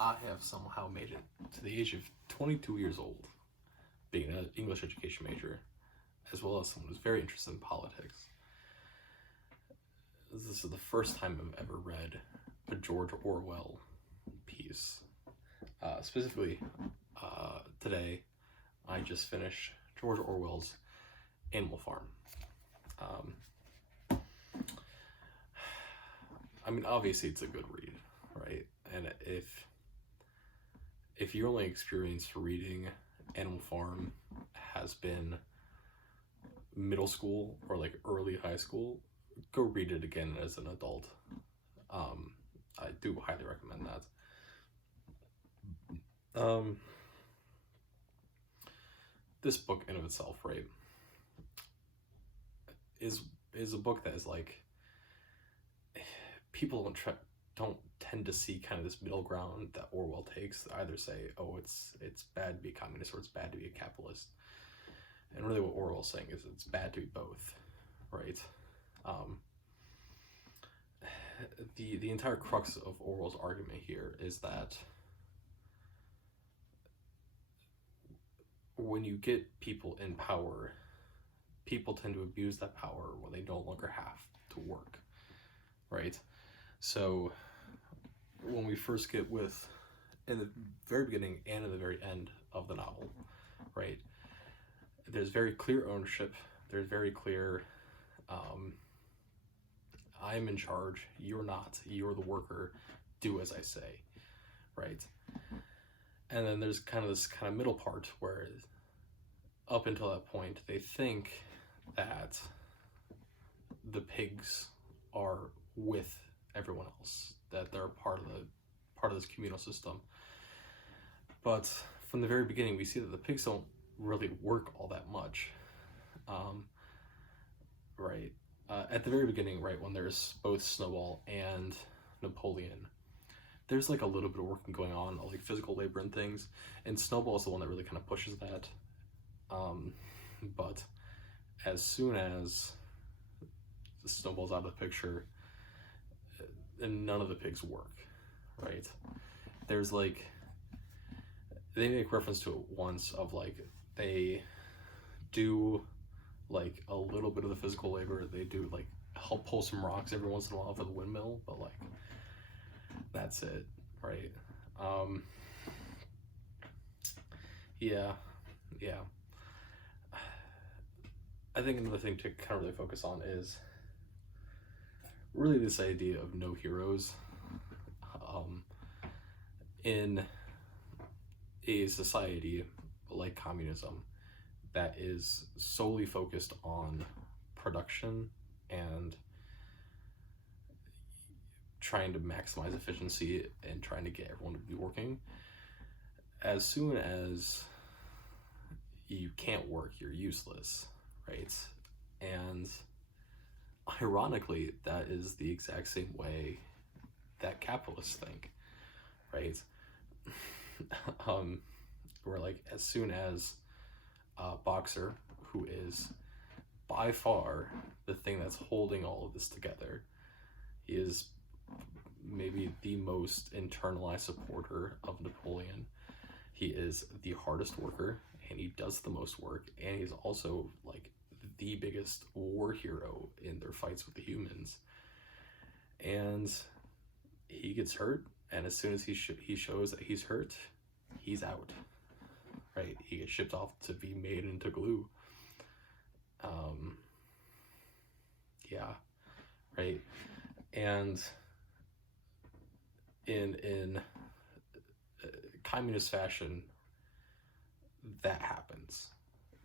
I have somehow made it to the age of 22 years old, being an English education major, as well as someone who's very interested in politics. This is the first time I've ever read a George Orwell piece. Specifically, today, I just finished George Orwell's Animal Farm. I mean, obviously it's a good read, right? And if your only experience reading Animal Farm has been middle school or like early high school, go read it again as an adult. I do highly recommend that. This book in of itself, right, is a book that is like, people don't tend to see kind of this middle ground that Orwell takes. They either say, oh, it's bad to be a communist or it's bad to be a capitalist. And really what Orwell's saying is it's bad to be both, right? The entire crux of Orwell's argument here is that when you get people in power, people tend to abuse that power when they no longer have to work, right? So when we first get with, in the very beginning and in the very end of the novel, right, there's very clear ownership, there's very clear, I'm in charge, you're not, you're the worker, do as I say, right? And then there's kind of this kind of middle part where up until that point, they think that the pigs are with everyone else, that they're part of this communal system. But from the very beginning, we see that the pigs don't really work all that much, right? At the very beginning, right, when there's both Snowball and Napoleon, there's like a little bit of working going on, like physical labor and things, and Snowball is the one that really kind of pushes that. But as soon as Snowball's out of the picture, and none of the pigs work, right? There's like, they make reference to it once of like, they do like a little bit of the physical labor, they do like help pull some rocks every once in a while for the windmill, but like, that's it, right? Yeah. I think another thing to kind of really focus on is really this idea of no heroes. In a society like communism that is solely focused on production and trying to maximize efficiency and trying to get everyone to be working, as soon as you can't work, you're useless, right? And ironically, that is the exact same way that capitalists think, right? Where like, as soon as a Boxer, who is by far the thing that's holding all of this together, he is maybe the most internalized supporter of Napoleon. He is the hardest worker, and he does the most work, and he's also like the biggest war hero in their fights with the humans. And he gets hurt, and as soon as he shows that he's hurt, he's out, right? He gets shipped off to be made into glue. Yeah, right? And in communist fashion, that happens.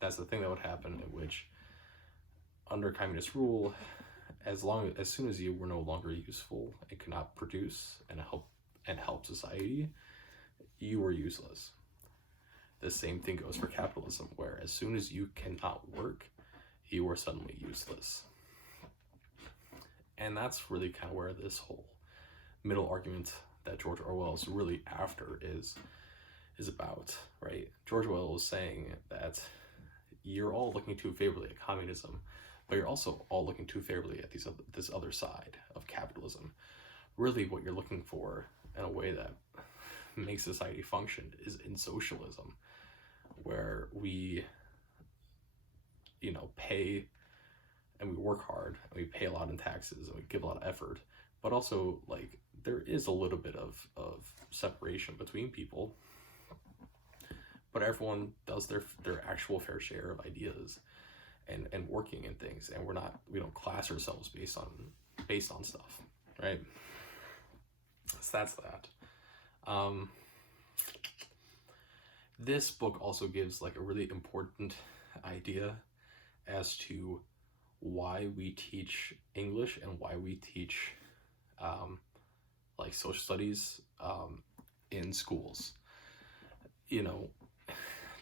That's the thing that would happen, in which under communist rule, as soon as you were no longer useful and could not produce and help society, you were useless. The same thing goes for capitalism, where as soon as you cannot work, you are suddenly useless. And that's really kind of where this whole middle argument that George Orwell is really after is about, right? George Orwell is saying that you're all looking too favorably at communism, but you're also all looking too favorably at this other side of capitalism. Really what you're looking for, in a way that makes society function is in socialism, where we, pay and we work hard and we pay a lot in taxes and we give a lot of effort, but also like there is a little bit of separation between people, but everyone does their actual fair share of ideas and working in things, and we don't class ourselves based on stuff, right? So that's that. This book also gives like a really important idea as to why we teach English and why we teach like social studies in schools.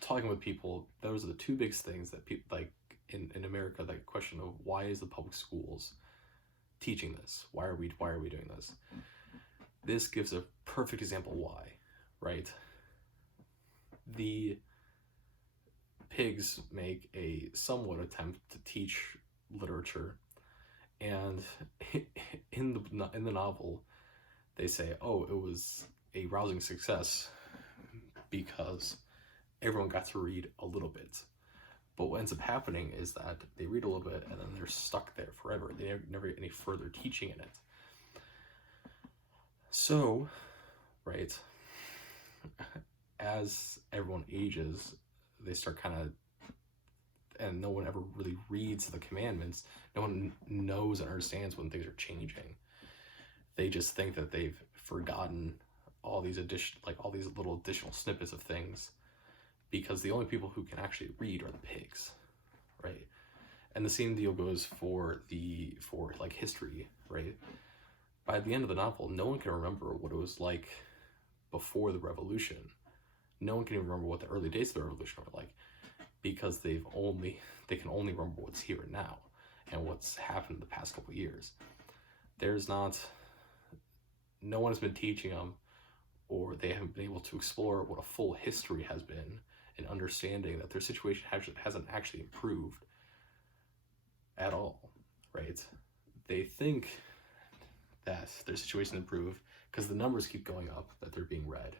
Talking with people, those are the two biggest things that people like in America, that question of why is the public schools teaching this? Why are we doing this? This gives a perfect example why, right? The pigs make a somewhat attempt to teach literature, and in the novel, they say, oh, it was a rousing success because everyone got to read a little bit. But what ends up happening is that they read a little bit and then they're stuck there forever. They never get any further teaching in it. So, right, as everyone ages, they start kind of, and no one ever really reads the commandments. No one knows and understands when things are changing. They just think that they've forgotten all these little additional snippets of things, because the only people who can actually read are the pigs, right? And the same deal goes for like history, right? By the end of the novel, no one can remember what it was like before the revolution. No one can even remember what the early days of the revolution were like, because they can only remember what's here and now and what's happened in the past couple of years. No one has been teaching them, or they haven't been able to explore what a full history has been, and understanding that their situation hasn't actually improved at all, right? They think that their situation improved because the numbers keep going up that they're being read,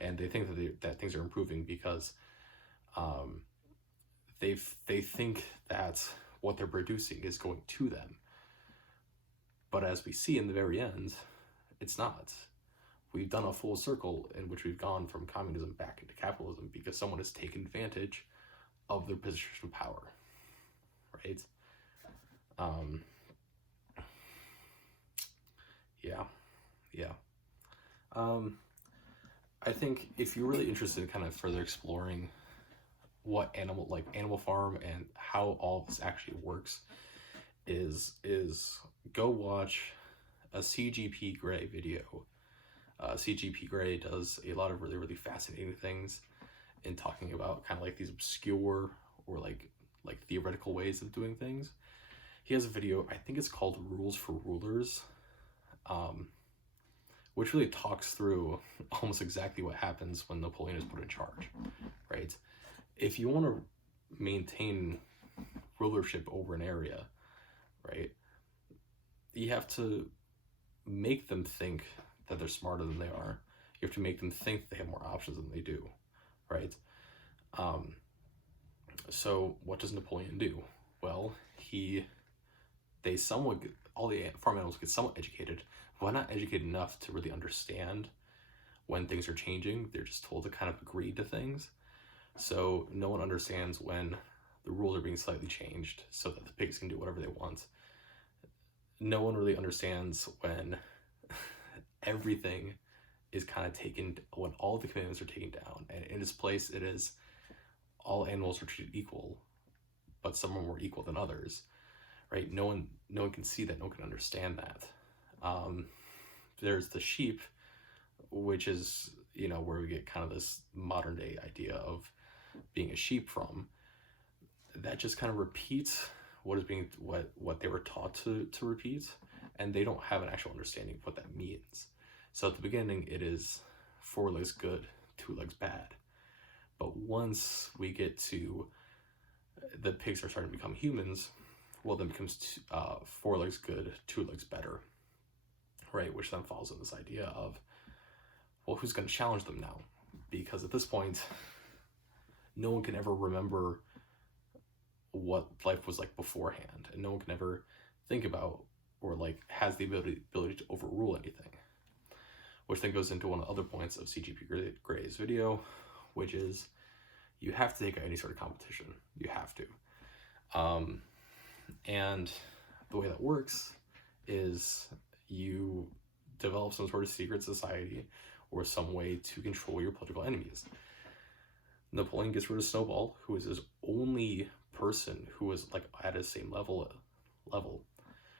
and they think that things are improving because they think that what they're producing is going to them. But as we see in the very end, it's not. We've done a full circle in which we've gone from communism back into capitalism because someone has taken advantage of their position of power, right? Yeah. I think if you're really interested in kind of further exploring what Animal Farm and how all this actually works, is go watch a CGP Grey video. CGP Grey does a lot of really, really fascinating things in talking about kind of like these obscure or like theoretical ways of doing things. He has a video, I think it's called Rules for Rulers, which really talks through almost exactly what happens when Napoleon is put in charge, right? If you want to maintain rulership over an area, right, you have to make them think that they're smarter than they are. You have to make them think they have more options than they do, right? So what does Napoleon do? Well, all the farm animals get somewhat educated, but not educated enough to really understand when things are changing. They're just told to kind of agree to things. So no one understands when the rules are being slightly changed so that the pigs can do whatever they want. No one really understands when everything is kind of when all the commandments are taken down, and in its place it is all animals are treated equal, but some are more equal than others, right? No one can see that, no one can understand that. There's the sheep, which is, where we get kind of this modern day idea of being a sheep from. That just kind of repeats what they were taught to repeat, and they don't have an actual understanding of what that means. So at the beginning, it is 4 legs good, 2 legs bad. But once we get to the pigs are starting to become humans, well, then it becomes 4 legs good, 2 legs better, right? Which then falls in this idea of well, who's going to challenge them now? Because at this point, no one can ever remember what life was like beforehand, and no one can ever think about or like has the ability to overrule anything. Which then goes into one of the other points of CGP Gray's video, which is you have to take out any sort of competition. You have to. And the way that works is you develop some sort of secret society or some way to control your political enemies. Napoleon gets rid of Snowball, who is his only person who was like at his same level.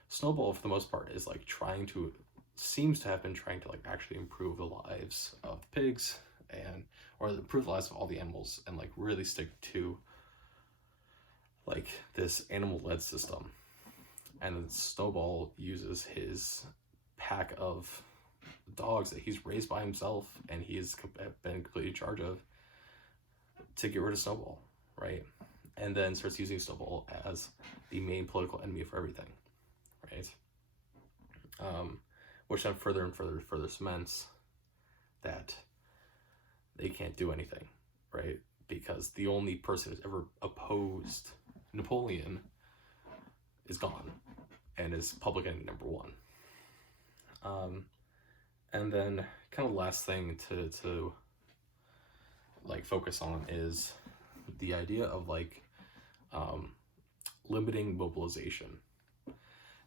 Snowball, for the most part, is like seems to have been trying to like actually improve the lives of the pigs or improve the lives of all the animals, and like really stick to like this animal-led system. And then Snowball uses his pack of dogs that he's raised by himself and he's been completely in charge of to get rid of Snowball, right? And then starts using Snowball as the main political enemy for everything, right? Which then further and further cements that they can't do anything, right? Because the only person who's ever opposed Napoleon is gone and is public enemy number one. And then kind of last thing to like focus on is the idea of like limiting mobilization.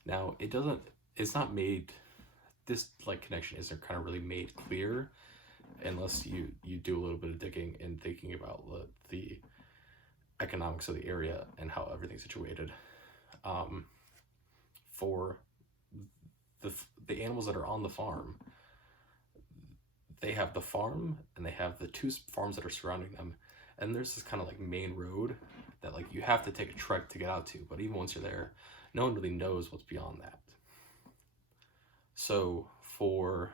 Now it's not made, this like connection isn't kind of really made clear unless you do a little bit of digging and thinking about the economics of the area and how everything's situated. For the animals that are on the farm, they have the farm and they have the two farms that are surrounding them, and there's this kind of like main road that like you have to take a trek to get out to, but even once you're there, no one really knows what's beyond that. So for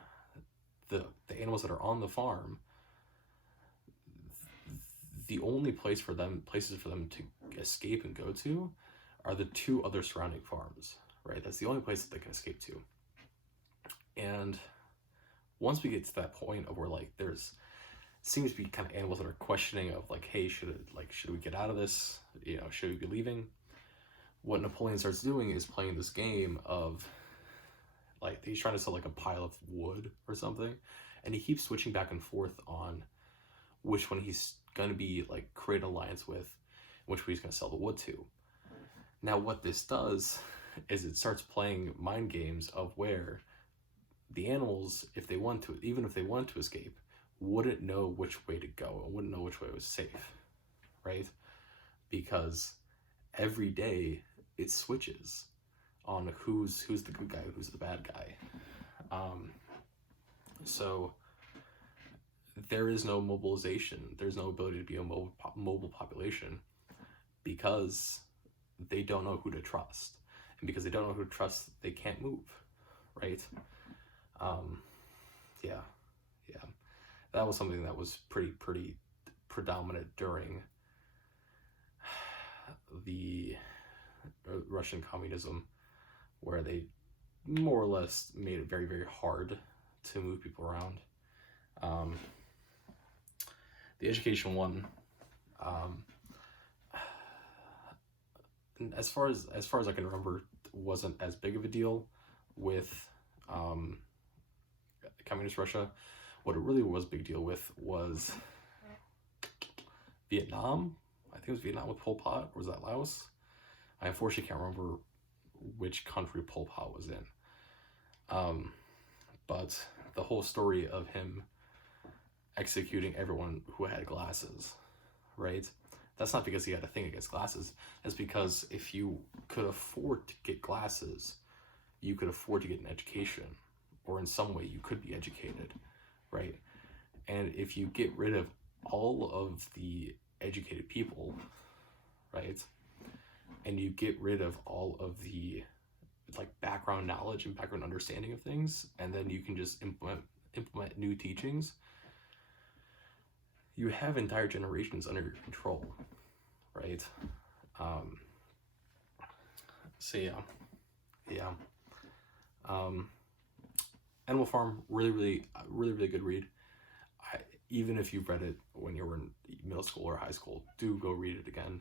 the animals that are on the farm, the only places for them to escape and go to are the two other surrounding farms, right? That's the only place that they can escape to. And once we get to that point of where like seems to be kind of animals that are questioning of like, hey, should we get out of this? You know, should we be leaving? What Napoleon starts doing is playing this game of like, he's trying to sell like a pile of wood or something, and he keeps switching back and forth on which one he's going to be like create an alliance with, which one he's going to sell the wood to. Now what this does is it starts playing mind games of where the animals, even if they want to escape, wouldn't know which way to go and wouldn't know which way was safe, right? Because every day it switches on who's the good guy, who's the bad guy. So there is no mobilization. There's no ability to be a mobile population because they don't know who to trust. And because they don't know who to trust, they can't move, right? Yeah. That was something that was pretty predominant during the Russian communism, where they more or less made it very, very hard to move people around. The education one, as far as I can remember, wasn't as big of a deal with communist Russia. What it really was a big deal with was Vietnam. I think it was Vietnam with Pol Pot, or was that Laos? I unfortunately can't remember which country Pol Pot was in. But the whole story of him executing everyone who had glasses, right? That's not because he had a thing against glasses. That's because if you could afford to get glasses, you could afford to get an education, or in some way you could be educated, right? And if you get rid of all of the educated people, right, and you get rid of all of the like background knowledge and background understanding of things, and then you can just implement new teachings, you have entire generations under your control, right? So yeah. Animal Farm, really good read. even if you've read it when you were in middle school or high school, do go read it again.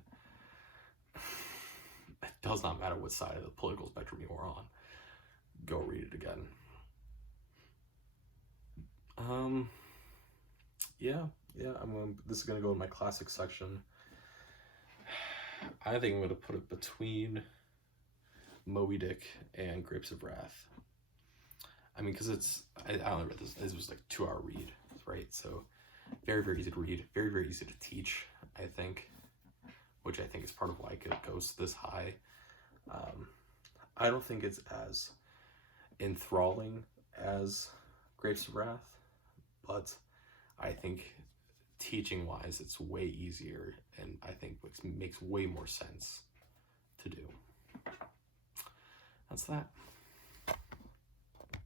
It does not matter what side of the political spectrum you are on. Go read it again. This is gonna go in my classic section. I think I'm gonna put it between Moby Dick and Grapes of Wrath. I mean, because I don't remember this was like 2-hour read, right? So very, very easy to read, very, very easy to teach, I think, which I think is part of why it goes this high. I don't think it's as enthralling as Grapes of Wrath, but I think teaching wise it's way easier, and I think it makes way more sense to do. That's that.